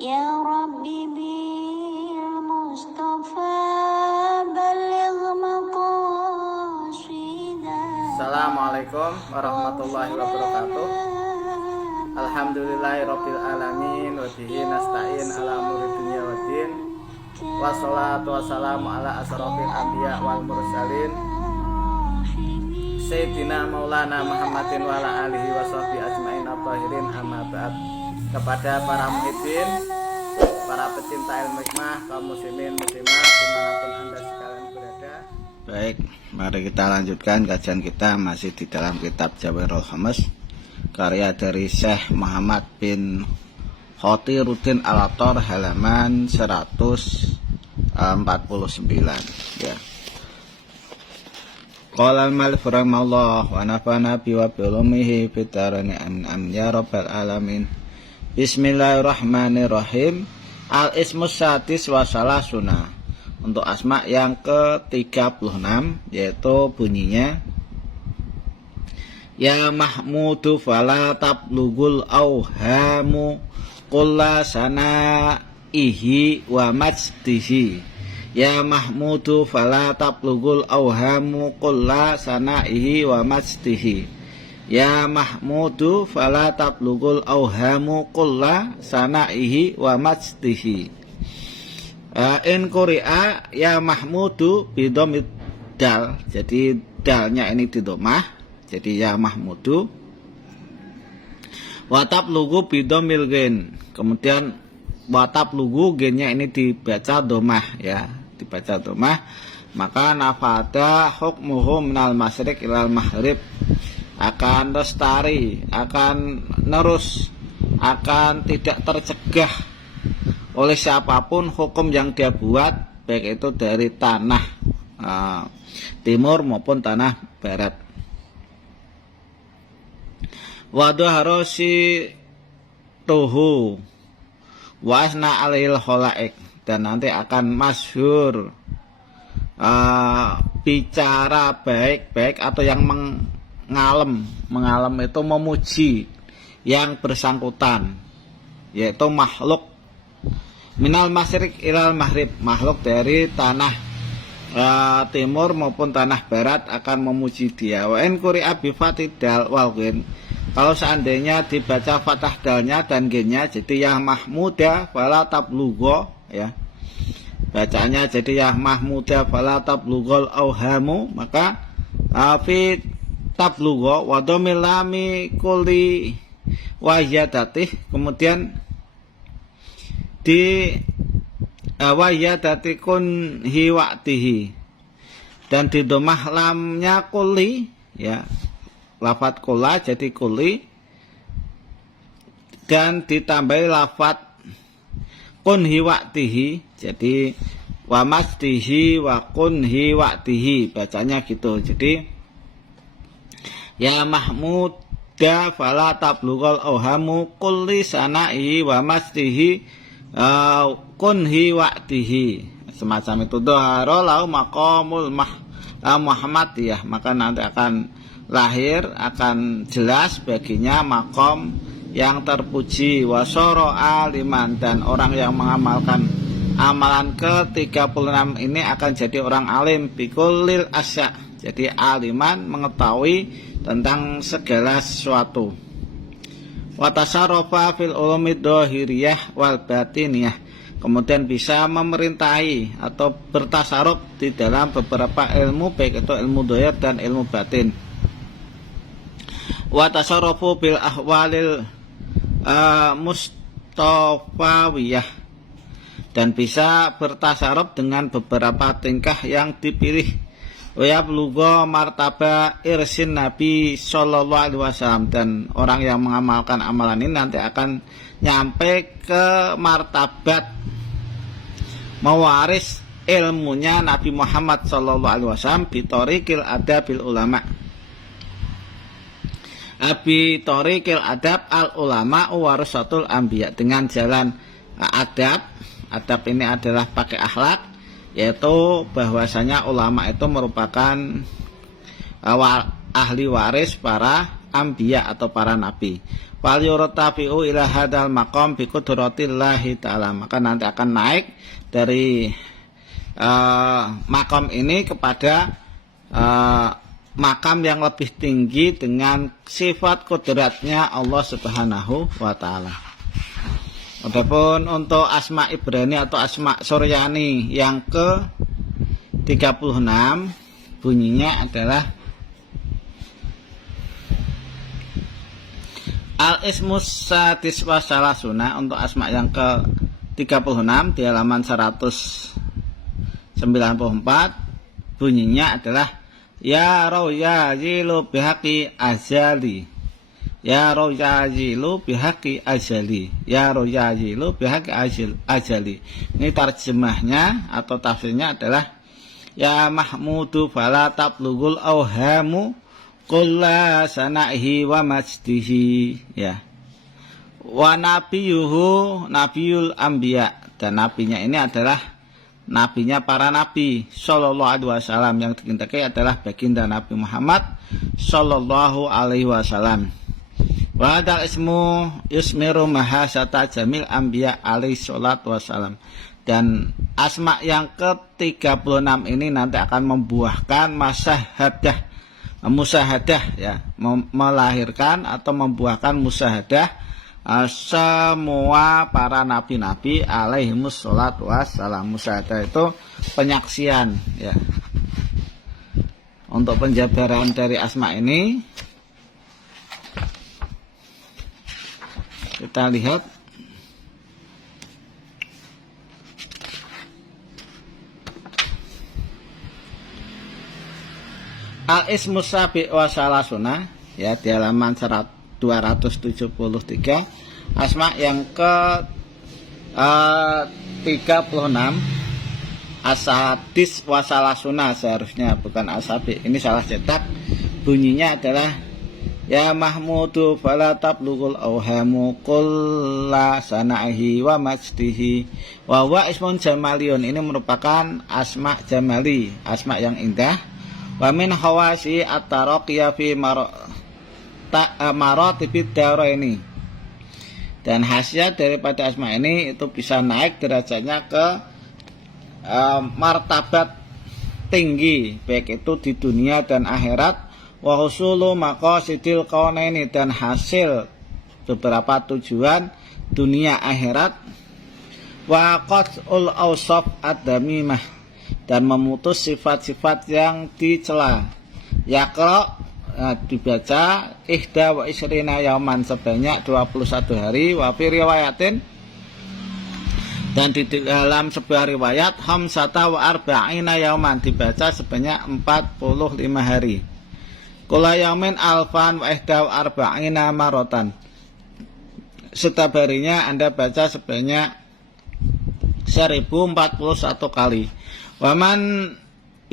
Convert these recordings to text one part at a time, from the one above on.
Ya Rabbi bil Mustafa baligh maqasidah. Assalamualaikum warahmatullahi wabarakatuh. Alhamdulillahirabbil alamin wa bihi nasta'in ala umuri dunya waddin. Wassalatu wassalamu ala asrofil anbiya wal mursalin Sayyidina Maulana Muhammadin wa ala alihi wa sahbihi ajmain at-tahirin, amma ba'd. Kepada para muhibbin, para pecinta ilmu hikmah, kaum muslimin muslimat dimanapun anda sekalian berada. Baik, mari kita lanjutkan kajian kita masih di dalam kitab Jawahirul Khamas karya dari Syekh Muhammad bin Khotiruddin Al-Attar, halaman 149 ya. Qala al-malif rahimahullah wa nafa'ana bi wa bi ulumihi fid darain amin ya rabbal alamin. Bismillahirrahmanirrahim. Al-ismus sadis wa salasuna. Untuk asma yang ke-36 yaitu bunyinya Ya Mahmudu fala tablugul auhamu kulla sanaihi wa majdihi. Ya Mahmudu fala tablugul auhamu kulla sanaihi wa majdihi. Ya Mahmudu fala tablugul auhamu kulla sanaihi wa majdihi. In quri'a ya Mahmudu bidomid dal. Jadi dalnya ini didomah, jadi ya Mahmudu. Wa tablugu bidomil gen. Kemudian wa tablugu gennya ini dibaca domah ya, dibaca domah. Maka nafada hukmuhu minal masyriq ilal maghrib, akan lestari, akan nerus, akan tidak tercegah oleh siapapun hukum yang dia buat, baik itu dari tanah timur maupun tanah barat. Waduharosi tuhu wasna alil kholaik, dan nanti akan masyhur bicara baik-baik atau yang mengalem itu memuji yang bersangkutan, yaitu makhluk minal masyriq ilal maghrib, makhluk dari tanah timur maupun tanah barat akan memuji dia. Wa in quri'a bi fatidal wal ghin, kalau seandainya dibaca fathah dalnya dan gennya jadi ya mahmuda fala tablugho ya, bacanya jadi ya mahmuda fala tablughol auhamu, maka fi tablugho wa dhamil lami kulli wahyadatih, kemudian di wahyadati kun hiwatihi, dan di domah lamnya kulli ya, lafat kula jadi kulli, dan ditambahi lafat kun hiwatihi jadi wa masdihi wa kun hiwatihi, bacanya gitu. Jadi ya Mahmuda fala tablughol auhamu kulli sanai wa masdihi kunhi wa'tihi, semacam itu. Doharo lau maqamul Muhammadiyah, maka nanti akan lahir, akan jelas baginya makom yang terpuji. Wasoro aliman, dan orang yang mengamalkan amalan ke-36 ini akan jadi orang alim. Bikulil asya, jadi aliman mengetahui tentang segala sesuatu. Watasarrofa fil ulumid dhahiriyah wal batiniyah, kemudian bisa memerintahi atau bertasarruf di dalam beberapa ilmu, baik itu ilmu dhahir dan ilmu batin. Watasarrofu bil ahwalil mustafawiyah, dan bisa bertasarruf dengan beberapa tingkah yang dipilih. Wa blugho martaba irsin Nabi sallallahu alaihi wasallam, dan orang yang mengamalkan amalan ini nanti akan nyampe ke martabat mewaris ilmunya Nabi Muhammad sallallahu alaihi wasallam bitorikil adabil ulama, bitorikil adab al ulama warasatul anbiya, dengan jalan adab. Adab ini adalah pakai akhlak, yaitu bahwasanya ulama itu merupakan ahli waris para anbiya atau para nabi. fal yurtafi'u ila hadal maqam bi qudratillahi ta'ala. Maka nanti akan naik dari makam ini kepada makam yang lebih tinggi dengan sifat kudratnya Allah Subhanahu wa taala. Adapun untuk asma Ibrani atau asma Suryani yang ke 36 bunyinya adalah Al-Ismus Sadis wa Salasuna. Untuk asma yang ke 36 di halaman 194 bunyinya adalah Ya Rauya Jilu bihaqi azali. Ya Rauya Jilu bihaqi azali. Ya Rauya Jilu bihaqi azali. Ini terjemahnya atau tafsirnya adalah Ya Mahmudu fala tablugul awhamu kulla sana'ihi wa majdihi. Ya. Wa nabiyuhu nabiyul anbiya. Dan nabinya ini adalah nabinya para nabi sallallahu alaihi wasallam, yang dicintai adalah baginda Nabi Muhammad sallallahu alaihi wasallam. Wa hadal ismu yusmiru mahasata jamil anbiya alaihi salatu wasallam. Dan asma yang ke-36 ini nanti akan membuahkan musahadah ya, melahirkan atau membuahkan musahadah semua para nabi-nabi alaihimus sholatu wassalam. Musyahadah itu penyaksian ya. Untuk penjabaran dari asma ini kita lihat Al-Ismus Sabi wa Salasuna ya, di halaman 273 asma yang ke 36 Asadis wa Salasuna seharusnya, bukan Asabi, ini salah cetak. Bunyinya adalah Ya Mahmudu fala tablugul awhamu kulla sana'ihi wa majdihi wa huwa ismun jamaliyun. Ini merupakan asma jamali, asma yang indah. Wa min hawasi at-taraqiya fi maratibid daraini. Dan khasiat daripada asma ini itu bisa naik derajatnya ke martabat tinggi, baik itu di dunia dan akhirat. Wa husulu maqasidil kaunaini, dan hasil beberapa tujuan dunia akhirat. Wa qat'ul awsaf ad-damimah, dan memutus sifat-sifat yang dicela. Yaqra, dibaca ihda wa isrina yauman, sebanyak 21 hari. Wa fi riwayatin, dan di dalam sebuah riwayat hamsata wa arba'ina yauman, dibaca sebanyak 45 hari. Kula yaumin alfan wa ihda wa arba'ina marotan, setiap harinya Anda baca sebanyak 1041 kali. Waman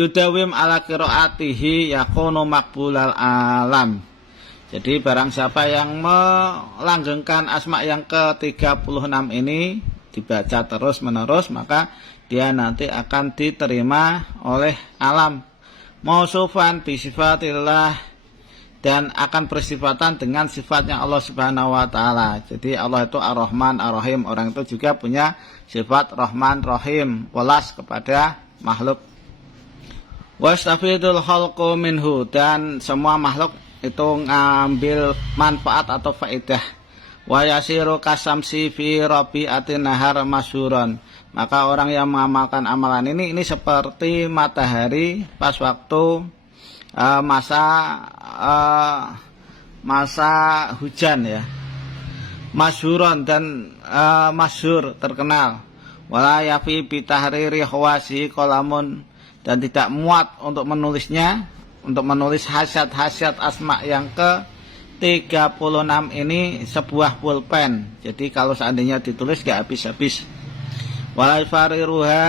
yudawim ala qiraatihi yakunu maqbulal alam. Jadi barang siapa yang melanggengkan asma yang ke-36 ini dibaca terus menerus, maka dia nanti akan diterima oleh alam. Mausufan bi sifatillah, dan akan bersifatan dengan sifatnya Allah Subhanahu wa taala. Jadi Allah itu Ar-Rahman Ar-Rahim, orang itu juga punya sifat Rahman Rahim, welas kepada makhluk. Wastafidul khalqu minhu, dan semua makhluk itu ngambil manfaat atau faedah. Wa yasiru kasamsi fi rabi'atin nahar masyuron, maka orang yang mengamalkan amalan ini seperti matahari pas waktu masa hujan ya. Masyuron, dan masyhur, terkenal. Wala yafi bi tahriri khawasi qalamun, dan tidak muat untuk menulisnya, untuk menulis hasiat-hasiat asma yang ke-36 ini sebuah pulpen. Jadi kalau seandainya ditulis gak habis-habis. Wala fariruha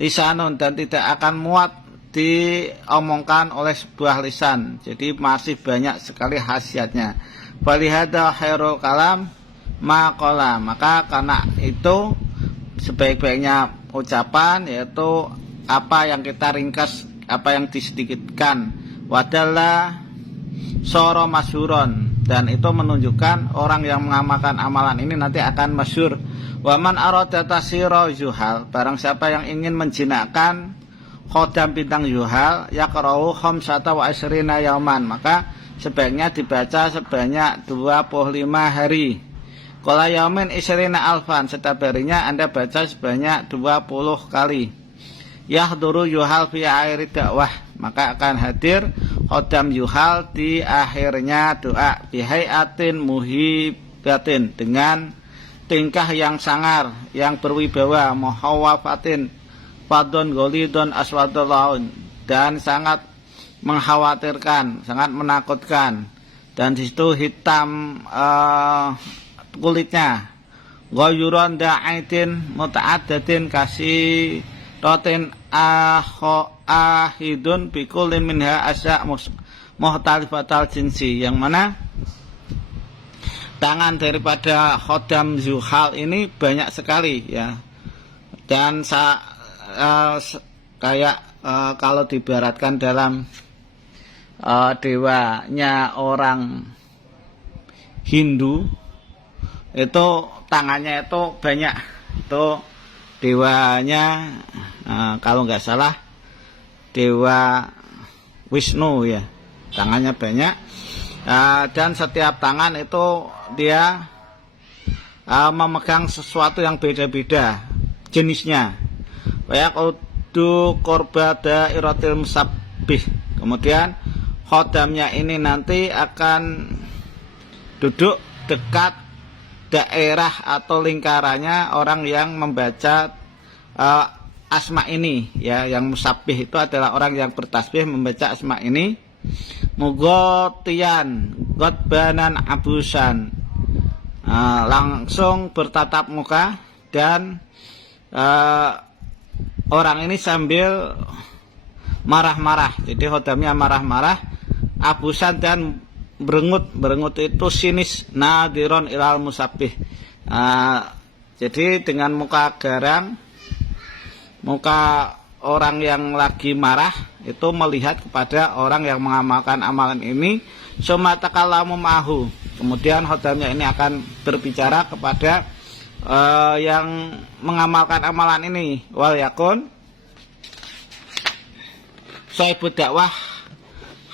lisanun, dan tidak akan muat diomongkan oleh sebuah lisan. Jadi masih banyak sekali khasiatnya. Falihada khairul kalam maqala, maka karena itu sebaik-baiknya ucapan yaitu apa yang kita ringkas, apa yang disedikitkan. Wadalla soro masyuron, dan itu menunjukkan orang yang mengamalkan amalan ini nanti akan masyhur. Waman arada tasira yuhal, barang siapa yang ingin menjinakkan khodam bintang yuhal yaqra'u khamsata wa asrina yauman, maka sebaiknya dibaca sebanyak 25 hari. Qala yaumin isrina alfan, setiap harinya Anda baca sebanyak 20 kali. Yahduru yuhal fi akhir dakwah, maka akan hadir khodam yuhal di akhirnya doa. Bihaiatin muhibatin, dengan tingkah yang sangar, yang berwibawa. Muhawafatin fadon golidon aswadul laun, dan sangat mengkhawatirkan, sangat menakutkan, dan di situ hitam kulitnya. Ghayuran da'aitin muta'addatin kasih rotin ahidun bikulin minha asya muhtalifatal jinsi, yang mana tangan daripada khodam zuhal ini banyak sekali ya, dan kayak kalau dibaratkan dalam dewanya orang Hindu itu tangannya itu banyak, itu dewanya kalau nggak salah dewa Wisnu ya, tangannya banyak, dan setiap tangan itu dia memegang sesuatu yang beda-beda jenisnya. Wayaqudu qorbada iratil musabbih, kemudian khodamnya ini nanti akan duduk dekat daerah atau lingkarannya orang yang membaca asma ini ya, yang musabbih itu adalah orang yang bertasbih membaca asma ini. Mugotian godbanan abusan, langsung bertatap muka, dan orang ini sambil marah-marah, jadi khodamnya marah-marah, abusan dan berengut itu sinis, nadiron ilal musabbih, jadi dengan muka garang, muka orang yang lagi marah itu melihat kepada orang yang mengamalkan amalan ini. Summa takallamu ma'hu, kemudian khodamnya ini akan berbicara kepada yang mengamalkan amalan ini. Wal yakun sahibud dakwah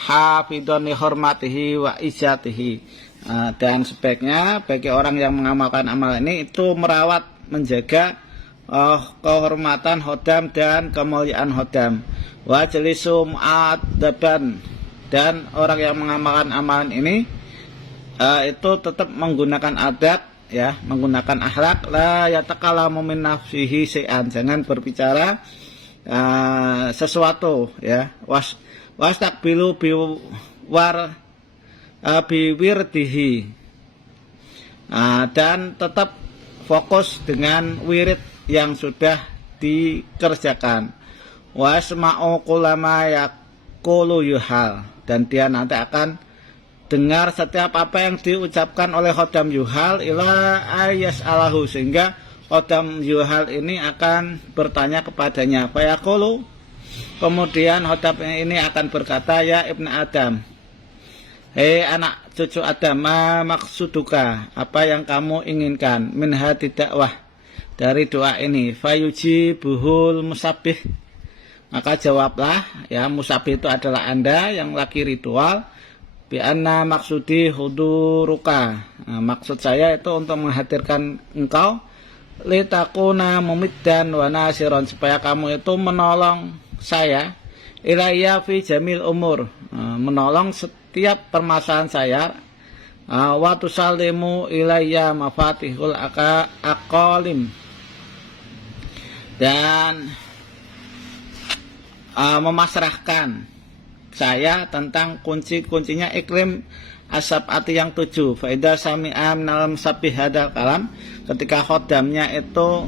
hafidhon li hormatihi wa izzatihi, dan sebaiknya bagi orang yang mengamalkan amalan ini itu merawat, menjaga kehormatan khodam dan kemuliaan khodam. Wa jalisum adaban, dan orang yang mengamalkan amalan ini itu tetap menggunakan adab ya, menggunakan akhlak. La yatakallamu min nafsihi syai'an, jangan berbicara sesuatu ya. Wastaqbilu biwirdihi, dan tetap fokus dengan wirid yang sudah dikerjakan. Wasma'u kulama yaqulu yuhal, dan dia nanti akan dengar setiap apa yang diucapkan oleh khodam yuhal ila ayas alahu, sehingga khodam yuhal ini akan bertanya kepadanya. Fayaqulu, kemudian khodam ini akan berkata, ya ibnu Adam, hei anak cucu Adam, ma maksuduka, apa yang kamu inginkan, min hati dakwah, dari doa ini. Fayuji buhul musabbih, maka jawablah ya, musabbih itu adalah Anda yang lagi ritual. Bi anna maksudi huduruka, maksud saya itu untuk menghadirkan engkau, litakuna mumiddan wa nasiron, supaya kamu itu menolong saya, ilayya fi jamil umur, menolong setiap permasalahan saya, wa tusallimu ilayya mafatihul aqalim, dan memasrahkan saya tentang kunci-kuncinya iklim asab'ati yang 7. Faida sami'a minal musabbih hadal kalam, ketika khodamnya itu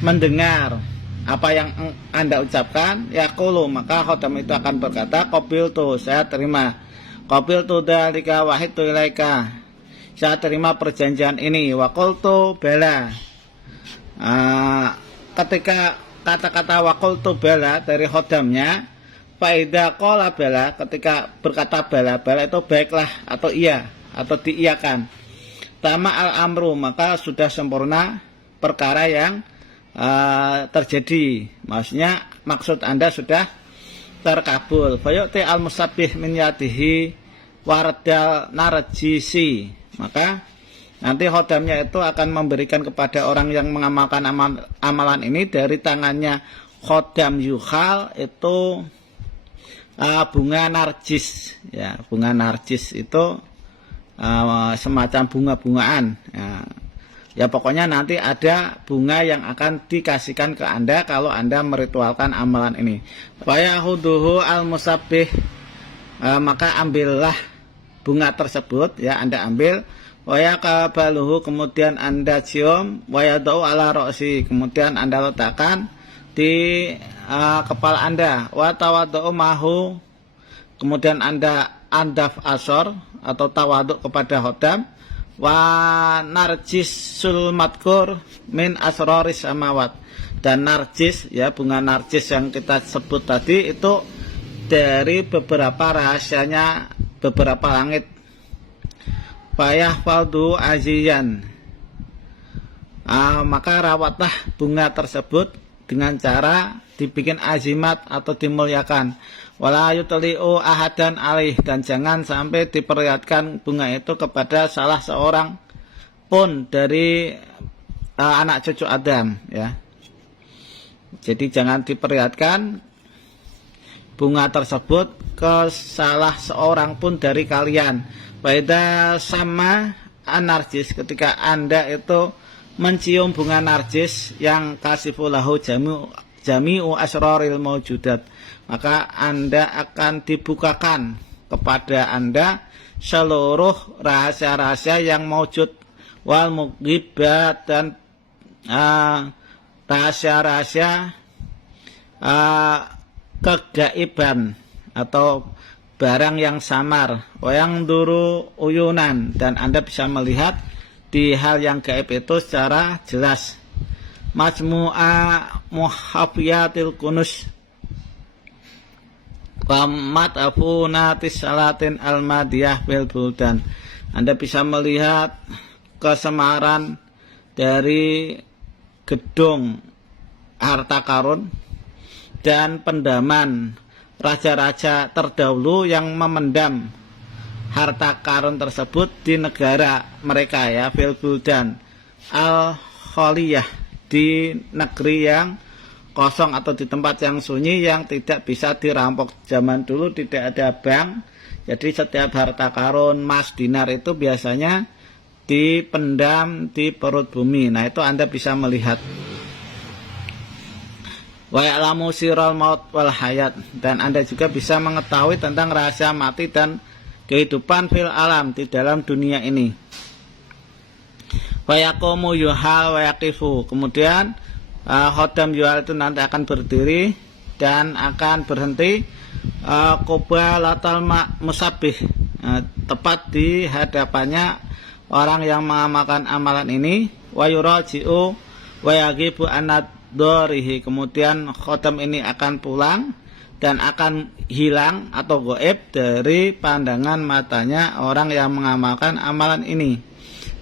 mendengar apa yang Anda ucapkan, yaqulu, maka khodam itu akan berkata, qabiltu, saya terima, qabiltu dzalika wa hitu ilaika, saya terima perjanjian ini, wa qultu bala. Ketika kata-kata wa qultu bala dari khodamnya, faida qala bala, ketika berkata bala, bala itu baiklah atau iya atau diiyakan. Tama al amru, maka sudah sempurna perkara yang terjadi. Maksudnya maksud Anda sudah terkabul. Fayu'ti al musabbih min yadihi wardal narjisi, maka nanti khodamnya itu akan memberikan kepada orang yang mengamalkan amalan ini dari tangannya khodam yukhal itu bunga narjis, ya. Bunga narjis itu semacam bunga-bungaan, ya pokoknya nanti ada bunga yang akan dikasihkan ke Anda kalau Anda meritualkan amalan ini. Fayahuduhu al musabbih, maka ambillah bunga tersebut, ya, Anda ambil. Wayaqabaluhu, kemudian Anda cium. Wayadau ala ro'si, kemudian Anda letakkan di kepala Anda. Watawadau mahu, kemudian Anda andaf asor atau tawaduk kepada khodam. Wa narjisul madkur min asroris samawat, dan narjis, ya, bunga narjis yang kita sebut tadi itu dari beberapa rahasianya beberapa langit. Payah faldu aziyan, maka rawatlah bunga tersebut dengan cara dibikin azimat atau dimuliakan. Wala yutli'u ahadan alaih, dan jangan sampai diperlihatkan bunga itu kepada salah seorang pun dari anak cucu Adam, ya. Jadi jangan diperlihatkan bunga tersebut ke salah seorang pun dari kalian. Faida sama anarjis, ketika Anda itu mencium bunga narjis yang kasifulahu jami'u asraril mawjudat, maka Anda akan dibukakan kepada Anda seluruh rahasia-rahasia yang mawjud, wal mugibat, dan rahasia-rahasia kegaiban atau barang yang samar. Wayang duru uyunan, dan Anda bisa melihat di hal yang gaib itu secara jelas. Majmu'a muhafiyatil kunus qamat afunatis salatin al-madiyah bil buldan. Anda bisa melihat kesemaran dari gedung harta karun dan pendaman raja-raja terdahulu yang memendam harta karun tersebut di negara mereka, ya, fil buldan al khaliyah, di negeri yang kosong atau di tempat yang sunyi yang tidak bisa dirampok. Zaman dulu tidak ada bank, jadi setiap harta karun, emas, dinar itu biasanya dipendam di perut bumi. Nah, itu Anda bisa melihat. Wa ya'lamu sirral maut wal hayat, dan Anda juga bisa mengetahui tentang rahasia mati dan kehidupan fil alam, di dalam dunia ini. Wa yaqumu yuhal wa yaqifu, kemudian khodam yuhal itu nanti akan berdiri dan akan berhenti qobalatal musabbih, tepat di hadapannya orang yang mengamalkan amalan ini. Wa yuraji'u wa yagibu anad dorihi, kemudian khodam ini akan pulang dan akan hilang atau goib dari pandangan matanya orang yang mengamalkan amalan ini.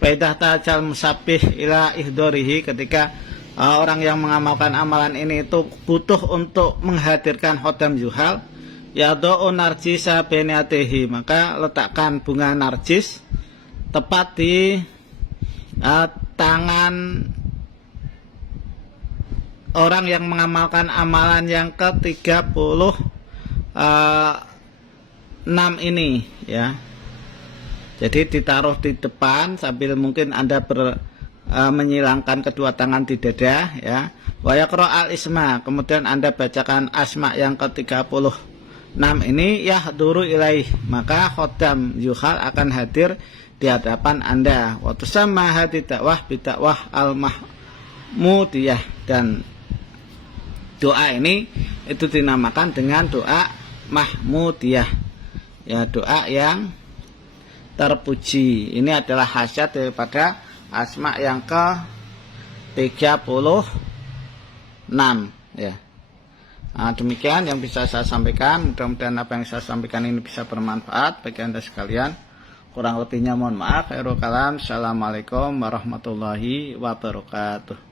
Faidah tajal musabbih ila ihdorihi, ketika orang yang mengamalkan amalan ini itu butuh untuk menghadirkan khodam yuhal, yadau narjisa beniatehi, maka letakkan bunga narjis tepat di tangan orang yang mengamalkan amalan yang ke-36 ini, ya. Jadi ditaruh di depan sambil mungkin Anda menyilangkan kedua tangan di dada, ya. Wa yaqra al isma, kemudian Anda bacakan asma yang ke-36 ini, yahduru ilaih, maka khodam yuhal akan hadir di hadapan Anda. Wa tusamma hadi dakwah bidakwah al mahmudiyah, dan doa ini itu dinamakan dengan doa mahmudiyah, ya, doa yang terpuji. Ini adalah khasiat daripada asma yang ke-36, ya. Nah, demikian yang bisa saya sampaikan. Mudah-mudahan apa yang saya sampaikan ini bisa bermanfaat bagi Anda sekalian. Kurang lebihnya mohon maaf. Khairul kalam. Assalamualaikum warahmatullahi wabarakatuh.